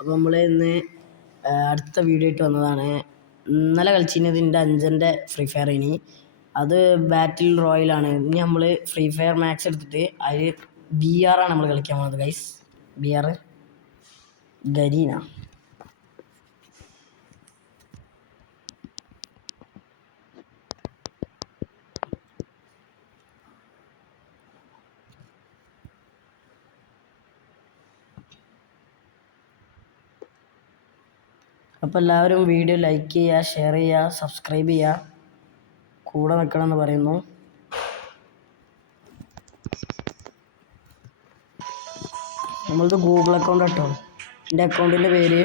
അപ്പോൾ നമ്മൾ ഇന്ന് അടുത്ത വീഡിയോ ആയിട്ട് വന്നതാണ്. ഇന്നലെ കളിച്ചിരുന്നതിൻ്റെ 5ൻ്റെ ഫ്രീ ഫയർ ഇനി അത് ബാറ്റിൽ റോയലാണ്. ഇനി നമ്മൾ ഫ്രീ ഫയർ മാക്സ് എടുത്തിട്ട് അതിൽ BR ആണ് നമ്മൾ കളിക്കാൻ പോകുന്നത് ഗൈസ്. BR ഗരീന. അപ്പോൾ എല്ലാവരും വീഡിയോ ലൈക്ക് ചെയ്യുക, ഷെയർ ചെയ്യുക, സബ്സ്ക്രൈബ് ചെയ്യുക, കൂടെ നിൽക്കണമെന്ന് പറയുന്നു. നമ്മളത് ഗൂഗിൾ അക്കൗണ്ട് കേട്ടോ. എൻ്റെ അക്കൗണ്ടിൻ്റെ പേര്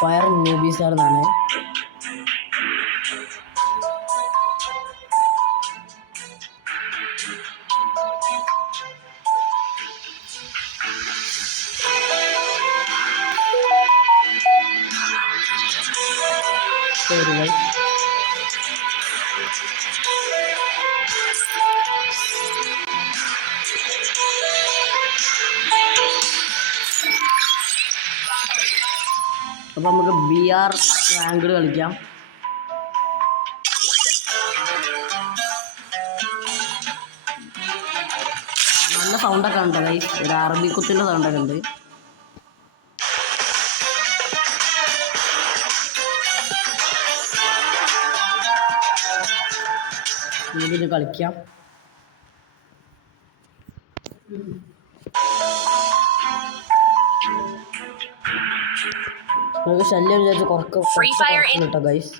ഫയർ ന്യൂബീസാർ എന്നാണ്. പേരുകൾ അപ്പോൾ നമുക്ക് BR റാങ്ക്ഡ് കളിക്കാം. നല്ല സൗണ്ടൊക്കെ ഉണ്ട് ഗൈസ്. ഒരു അറബി കുത്തിൻ്റെ സൗണ്ടൊക്കെ ഉണ്ട്. ഇതിന് കളിക്കാം. നമുക്ക് ശല്യം വിചാരിച്ച് കുറച്ച് ഗൈസ്.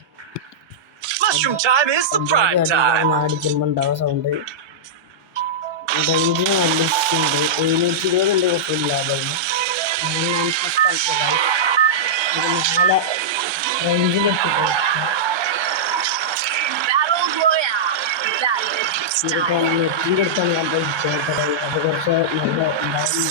അടിക്കുമ്പോൾ ഉണ്ടാവുക സൗണ്ട്. റേഞ്ചിന് നല്ല ഇഷ്ടമുണ്ട്. 720 കുഴപ്പമില്ല. നാളെ റേഞ്ചിലെത്തി നെറ്റിൻ്റെ അടുത്താണ് ഞാൻ പോയിട്ട് അത് കുറച്ച് നല്ല ഉണ്ടാകുന്നു.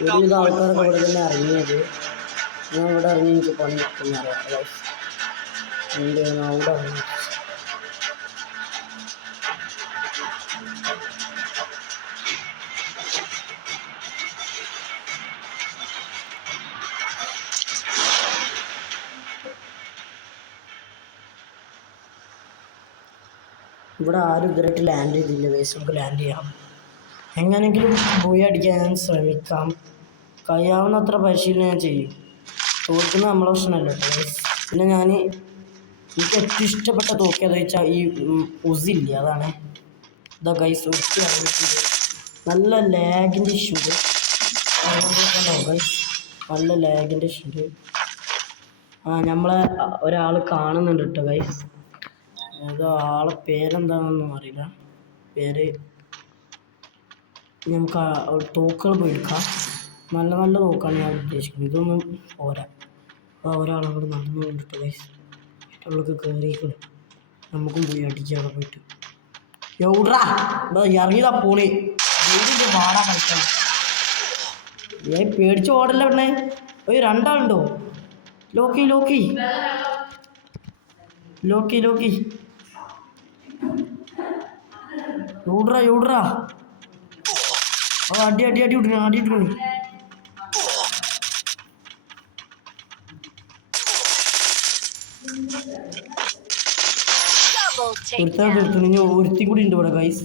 ഒരുവിധ ആൾക്കാരൊക്കെ ഇവിടെ തന്നെ ഇറങ്ങിയത്. ഞാൻ ഇവിടെ ഇറങ്ങി എനിക്ക് പണി കിട്ടുന്ന അറിയാം. അവിടെ ഇറങ്ങി ഇവിടെ ആരും ഇതുവരെയായിട്ട് ലാൻഡ് ചെയ്തില്ല ഗൈസ്. നമുക്ക് ലാൻഡ് ചെയ്യാം. എങ്ങനെയെങ്കിലും പോയി അടിക്കാൻ ഞാൻ ശ്രമിക്കാം. കഴിയാവുന്നത്ര പരിശീലനം ഞാൻ ചെയ്യും. തോൽക്കുന്ന നമ്മളെ പ്രശ്നമല്ല കേട്ടോ ഗൈസ്. പിന്നെ എനിക്ക് ഏറ്റവും ഇഷ്ടപ്പെട്ട തോക്ക് ഏതാ വെച്ചാൽ ഈ ഉസില്ലേ, അതാണ്. ഇതാ ഗൈസ് ഒറ്റ ഇറങ്ങിയിട്ടുണ്ട്. നല്ല ലാഗിൻ്റെ ഇഷ്യൂ ഉണ്ട് ഗൈസ്. നല്ല ലാഗിൻ്റെ ഇഷ്യൂ ഉണ്ട്. നമ്മളെ ഒരാൾ കാണുന്നുണ്ട് കേട്ടോ ഗൈസ്. അത് ആളെ പേരെന്താണെന്നൊന്നും അറിയില്ല. പേര് നമുക്ക് തോക്കുകൾ പോയി എടുക്കാം. നല്ല നല്ല തോക്കാണ് ഞാൻ ഉദ്ദേശിക്കുന്നത്. ഇതൊന്നും പോരാ. അപ്പോൾ ഒരാളോട് നടന്നു കൊണ്ടിട്ട് ഗൈസ് അവൾക്ക് കയറിയിരിക്കണം. നമുക്കും പോയി അടിക്കാം അവിടെ പോയിട്ട്. എവിടാ ഇറങ്ങിയതാ പോണി പാടാ കളിക്കാൻ. പേടിച്ച് ഓടല്ല പെണ്ണേ. ഒരു രണ്ടാളുണ്ടോ? ലോക്കി ലോക്കി ലോക്കി ലോക്കി യൂട്രാ അടി അടി അടി വിട്ടു അടി ഇട്ടു. ഒരുത്തി കൂടി ഉണ്ട് ഇവിടെ ഗൈസ്.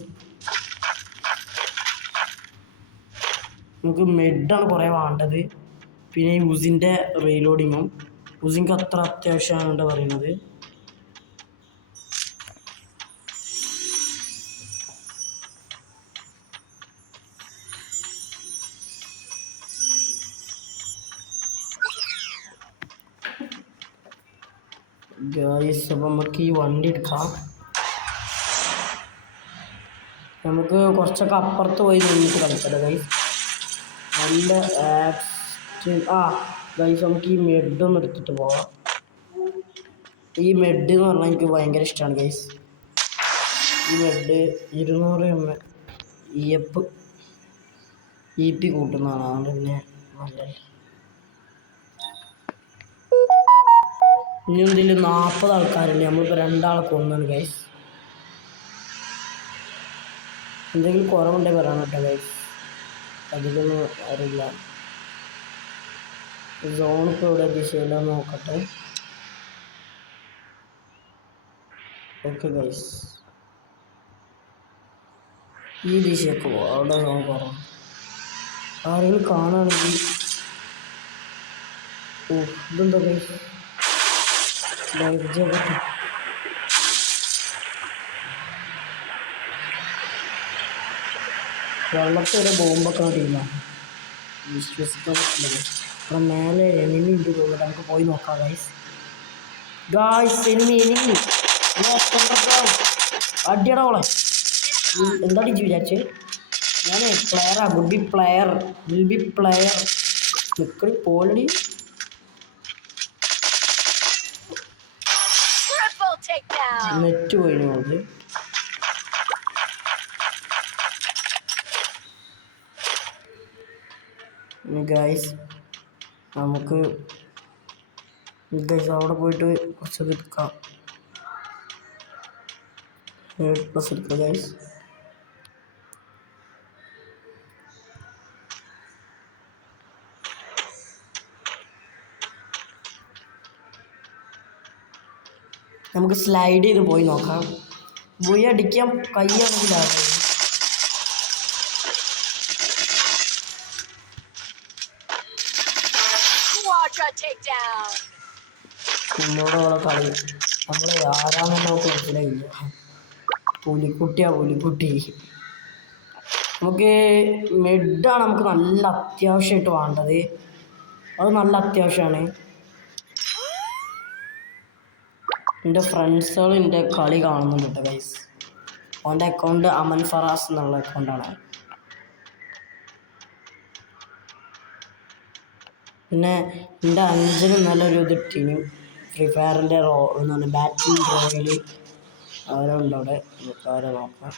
നമുക്ക് മെഡാണ് കുറേ വേണ്ടത്. പിന്നെ ഈ ഉസിൻ്റെ റീലോഡിങ്ങും ഉസിക്ക് അത്ര അത്യാവശ്യമാണ് എന്താ പറയുന്നത്. ഗൈസ് അപ്പം നമുക്ക് ഈ വണ്ടി എടുക്കാം. നമുക്ക് കുറച്ചൊക്കെ അപ്പുറത്ത് പോയി നിന്നിട്ട് കളിക്കാം ഗൈസ്. നല്ല ഗൈസ് നമുക്ക് ഈ മെഡൊന്ന് എടുത്തിട്ട് പോവാം. ഈ മെഡ് എന്ന് പറഞ്ഞാൽ എനിക്ക് ഭയങ്കര ഇഷ്ടമാണ് ഗൈസ്. ഈ മെഡ് 200 EP കൂട്ടുന്നതാണ്. അതുകൊണ്ട് തന്നെ നല്ലത്. ഇനി ഇതിൽ 40 ആൾക്കാരുണ്ട്. നമ്മളിപ്പോൾ 2 ആളെ കൊന്നാണ് ഗൈസ്. എന്തെങ്കിലും കുറവുണ്ടെങ്കിൽ പറയണം കേട്ടോ ഗൈസ്. അധികമൊന്നും അറിയില്ല. സോണിപ്പോൾ ഇവിടെ ദിശയിലോ നോക്കട്ടെ. ഓക്കെ ഗൈസ്, ഈ ദിശയൊക്കെ പോവാം. അവിടെ സോൺ കുറവാണ്. ആരെങ്കിലും കാണുകയാണെങ്കിൽ ഇതെന്താ ഗൈസ്, ലൈഫ് ജാക്കറ്റ്. വെള്ളത്തിൽ ഒരു ബോംബൊക്കെ അറിയില്ല, വിശ്വസിക്കാൻ പറ്റില്ല. അവിടെ മേലെ എനിമി ഉണ്ട് തോന്നുന്നു, നമുക്ക് പോയി നോക്കാം ഗൈസ്. എനിമി അടിയടോളെ. എന്താണ് ഇജ്ജ് വിചാരിച്ച്? ഞാൻ പ്ലെയറാ, വിൽ ബി പ്ലെയർ നിക്കടി പോലടി. നെറ്റ് പോയിന് അത്. ഗൈസ് നമുക്ക് ഗൈസ് അവിടെ പോയിട്ട് കുറച്ച് എടുക്കാം. പ്ലസ് എടുക്കാം ഗൈസ്. നമുക്ക് സ്ലൈഡ് ചെയ്ത് പോയി നോക്കാം. പോയി അടിക്കാൻ കയ്യാണെങ്കിലാണ്. നമ്മളോടവിടെ കളി നമ്മളെ ആരാണെന്ന് നമുക്ക് മനസ്സിലായില്ല. പുലിക്കുട്ടി. നമുക്ക് മെഡാണ് നമുക്ക് നല്ല അത്യാവശ്യമായിട്ട് വേണ്ടത്. അത് നല്ല അത്യാവശ്യമാണ്. എൻ്റെ ഫ്രണ്ട്സുകൾ എൻ്റെ കളി കാണുന്നുണ്ട് കേട്ടോ ഗൈസ്. അവൻ്റെ അക്കൗണ്ട് അമൻ ഫറാസ് എന്നുള്ള അക്കൗണ്ടാണ്. പിന്നെ എൻ്റെ അഞ്ചിന് നല്ലൊരു ഇത് ടീം ഫ്രീ ഫയറിൻ്റെ എന്താണ് ബാറ്റിംഗ് റോയിൽ അവരുണ്ട് അവിടെ. നമുക്ക് അവരെ നോക്കാം.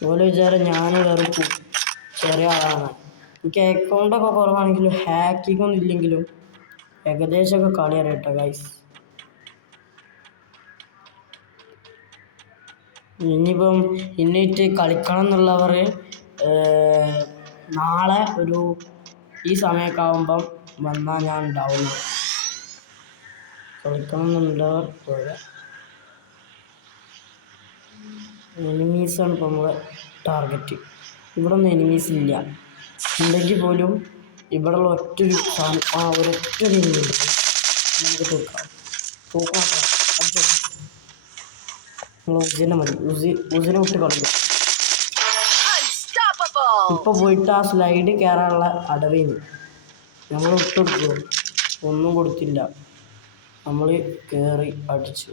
അതുപോലെ വിചാരം ഞാൻ വെറും ചെറിയ ആളാണ്. എനിക്ക് അക്കൗണ്ടൊക്കെ കുറവാണെങ്കിലും ഹാക്കിംഗ് ഒന്നും ഇല്ലെങ്കിലും ഏകദേശമൊക്കെ കളി അറിയട്ടെ ഗൈസ്. ഇനിയിപ്പം ഇന്നിട്ട് കളിക്കണം എന്നുള്ളവർ നാളെ ഒരു ഈ സമയമൊക്കെ ആകുമ്പം വന്നാൽ ഞാൻ ഉണ്ടാവുന്നു. കളിക്കണം എന്നുള്ളവർ പോലെ എനിമീസാണ് ഇപ്പം നമ്മളെ ടാർഗറ്റ്. ഇവിടെ ഒന്നും എനിമീസ് ഇല്ല. ഉണ്ടെങ്കിൽ പോലും ഇവിടെയുള്ള ഒരൊറ്റൊരു എനിമി ഉണ്ട്. നമുക്ക് തോക്കാം. നമ്മൾ ഉസിനെ മതി. ഉസിനെ വിട്ട് കളിക്കും. ഇപ്പൊ പോയിട്ട് ആ സ്ലൈഡ് കയറാനുള്ള അടവേന്ന് നമ്മൾ വിട്ടുകൊടുക്കുമോ? ഒന്നും കൊടുത്തില്ല. നമ്മൾ കയറി അടിച്ചു.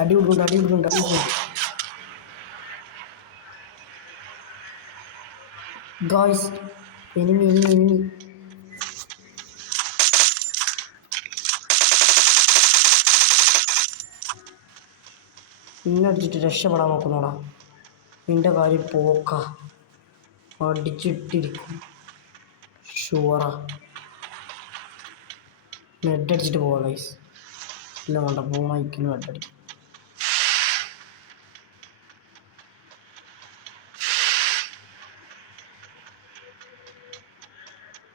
അടി വിടുന്നുണ്ട്. ഗായ്സ് എനിമി അടിച്ചിട്ട് രക്ഷപ്പെടാൻ നോക്കുന്നോടാ. നിന്റെ കാര്യം പോക്ക. അടിച്ചിട്ടിരിക്കും ഷുവറാ. ഹെഡ് അടിച്ചിട്ട് പോവാം ഗൈസ്. ഇല്ല വേണ്ട, മൈക്കിന് ഹെഡ് അടിക്കും.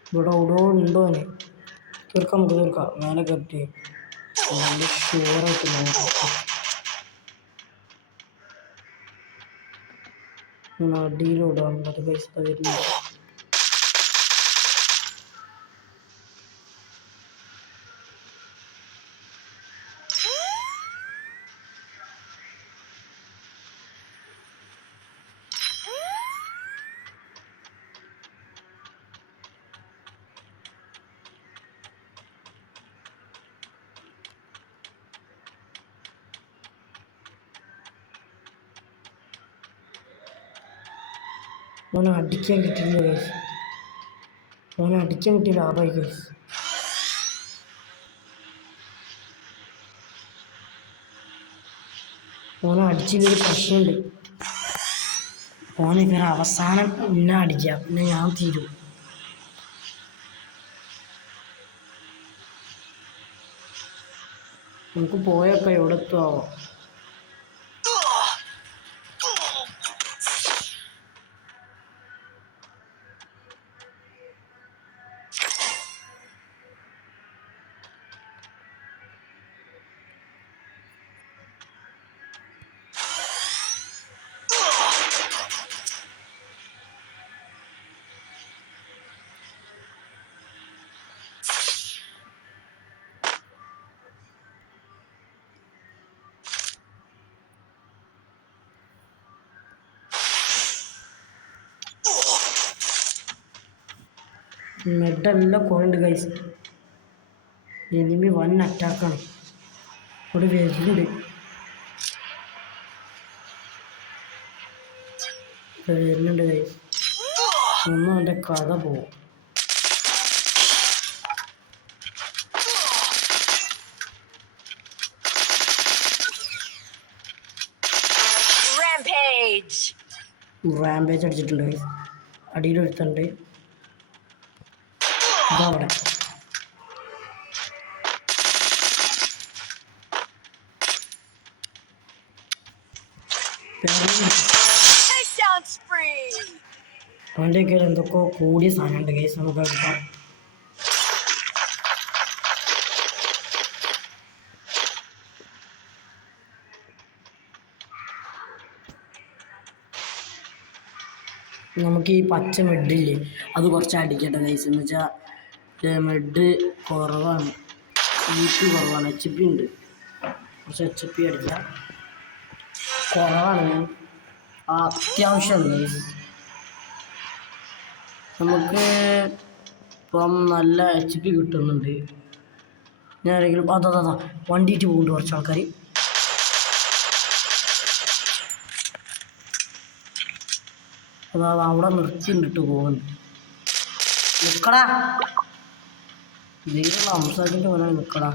ഇവിടെ ഓടോ ഉണ്ടോ? തീർക്കാം, നമുക്ക് തീർക്കാം. മേലെ കയറ്റി ഷുവറായിട്ട് നോക്കാം. അടിയിലോടാൻ പൈസ വരുന്നില്ല. ഓനെ അടിക്കാൻ കിട്ടിയില്ല ഗൈസ്. ഓനെ അടിക്കാൻ കിട്ടിയ ലാഭമായി ഗൈസ്. ഓനെ അടിച്ചില്ലൊരു പ്രശ്നമുണ്ട്. ഓനെ ഇവരെ അവസാനം എന്നെ അടിക്കുക, പിന്നെ ഞാൻ തീരും. നമുക്ക് പോയൊക്കെ എവിടെ എത്തുമോ? മെഡെല്ലാം പോയിന്റ് ഗൈസ്. എനിമി വൻ അറ്റാക്കാണ്. ഇവിടെ വരുന്നുണ്ട്. ഗൈസ്. ഒന്നും അവൻ്റെ കഥ പോവും. റാമ്പേജ് അടിച്ചിട്ടുണ്ട് ഗൈസ്. അടിയിലൊരുത്തുണ്ട്. ഇതവിടെ അവൻ്റെ ഒക്കെ എന്തൊക്കെ കൂടിയ സാധനമുണ്ട് ഗൈസ്. നമുക്ക് എടുക്കാം. നമുക്ക് ഈ പച്ച മെഡില്ലേ അത് കുറച്ച് അടിക്കട്ടെ ഗൈസ്. എന്ന് വെച്ചാൽ മെഡ് കുറവാണ്, HP കുറവാണ്. HP ഉണ്ട്, കുറച്ച് HP അടിക്കാം. കുറവാണ്, അത്യാവശ്യമാണ് ഗൈസ്. നമുക്ക് ഇപ്പം നല്ല HP കിട്ടുന്നുണ്ട്. ഞാൻ ആരെങ്കിലും അതാ വണ്ടിയിട്ട് പോകുന്നുണ്ട് കുറച്ച് ആൾക്കാർ. അതാ അവിടെ നിർത്തിണ്ടിട്ട് പോകുന്നു. നിൽക്കടാ, ഇതിലുള്ള സംസാരിച്ചിട്ട് പോലെ നിൽക്കടാ.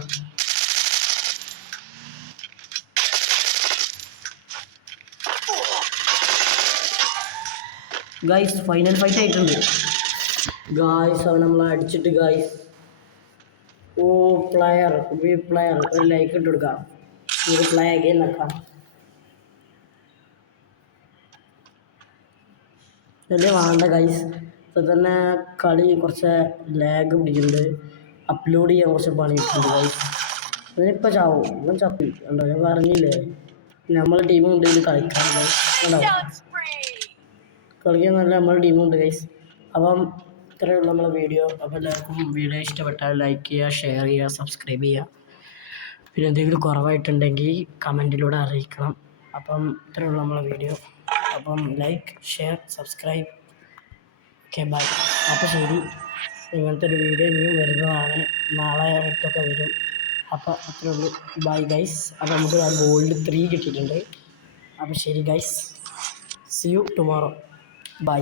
ഗായ്സ് ഫൈനൽ ഫൈറ്റ് ആയിട്ടുണ്ട് ഗായ്സ്. അവൻ നമ്മളെ അടിച്ചിട്ട് ഗായ്സ്. ഓ പ്ലെയർ ഒരു ലൈക്ക് ഇട്ട് കൊടുക്കാം. ഒരു പ്ലേ അഗൈൻ നോക്കാം. വലിയ വേണ്ട ഗൈസ്. ഇപ്പം തന്നെ കളി കുറച്ച് ലാഗ് പിടിക്കുന്നുണ്ട്. അപ്ലോഡ് ചെയ്യാൻ കുറച്ച് പണി കിട്ടുന്നുണ്ട് ഗൈസ്. ഇവനിപ്പോൾ ചാവും, ഇവൻ ചപ്പി ഉണ്ടോ? ഞാൻ പറഞ്ഞില്ലേ നമ്മളെ ടീമുണ്ട് ഇത് കളിക്കാൻ ഉണ്ടാവും. കളിക്കാൻ നല്ല നമ്മളെ ടീമുണ്ട് ഗൈസ്. അപ്പം ഇത്രയുള്ള നമ്മളെ വീഡിയോ. അപ്പോൾ എല്ലാവർക്കും വീഡിയോ ഇഷ്ടപ്പെട്ടാൽ ലൈക്ക് ചെയ്യുക, ഷെയർ ചെയ്യുക, സബ്സ്ക്രൈബ് ചെയ്യുക. പിന്നെ എന്തെങ്കിലും കുറവായിട്ടുണ്ടെങ്കിൽ കമൻറ്റിലൂടെ അറിയിക്കണം. അപ്പം ഇത്രയുള്ള നമ്മളെ വീഡിയോ. അപ്പം like, share, subscribe. Okay bye. അപ്പോൾ ശരി, ഇങ്ങനത്തെ ഒരു വീഡിയോ ഇനിയും വരുന്നതാണ്. നാളെ ഇട്ടൊക്കെ വരും. അപ്പോൾ അത്രേ ഉള്ളൂ. Bye guys. അപ്പോൾ നമുക്ക് ഗോൾഡ് 3 കിട്ടിയിട്ടുണ്ട്. അപ്പോൾ ശരി guys, see you tomorrow. By.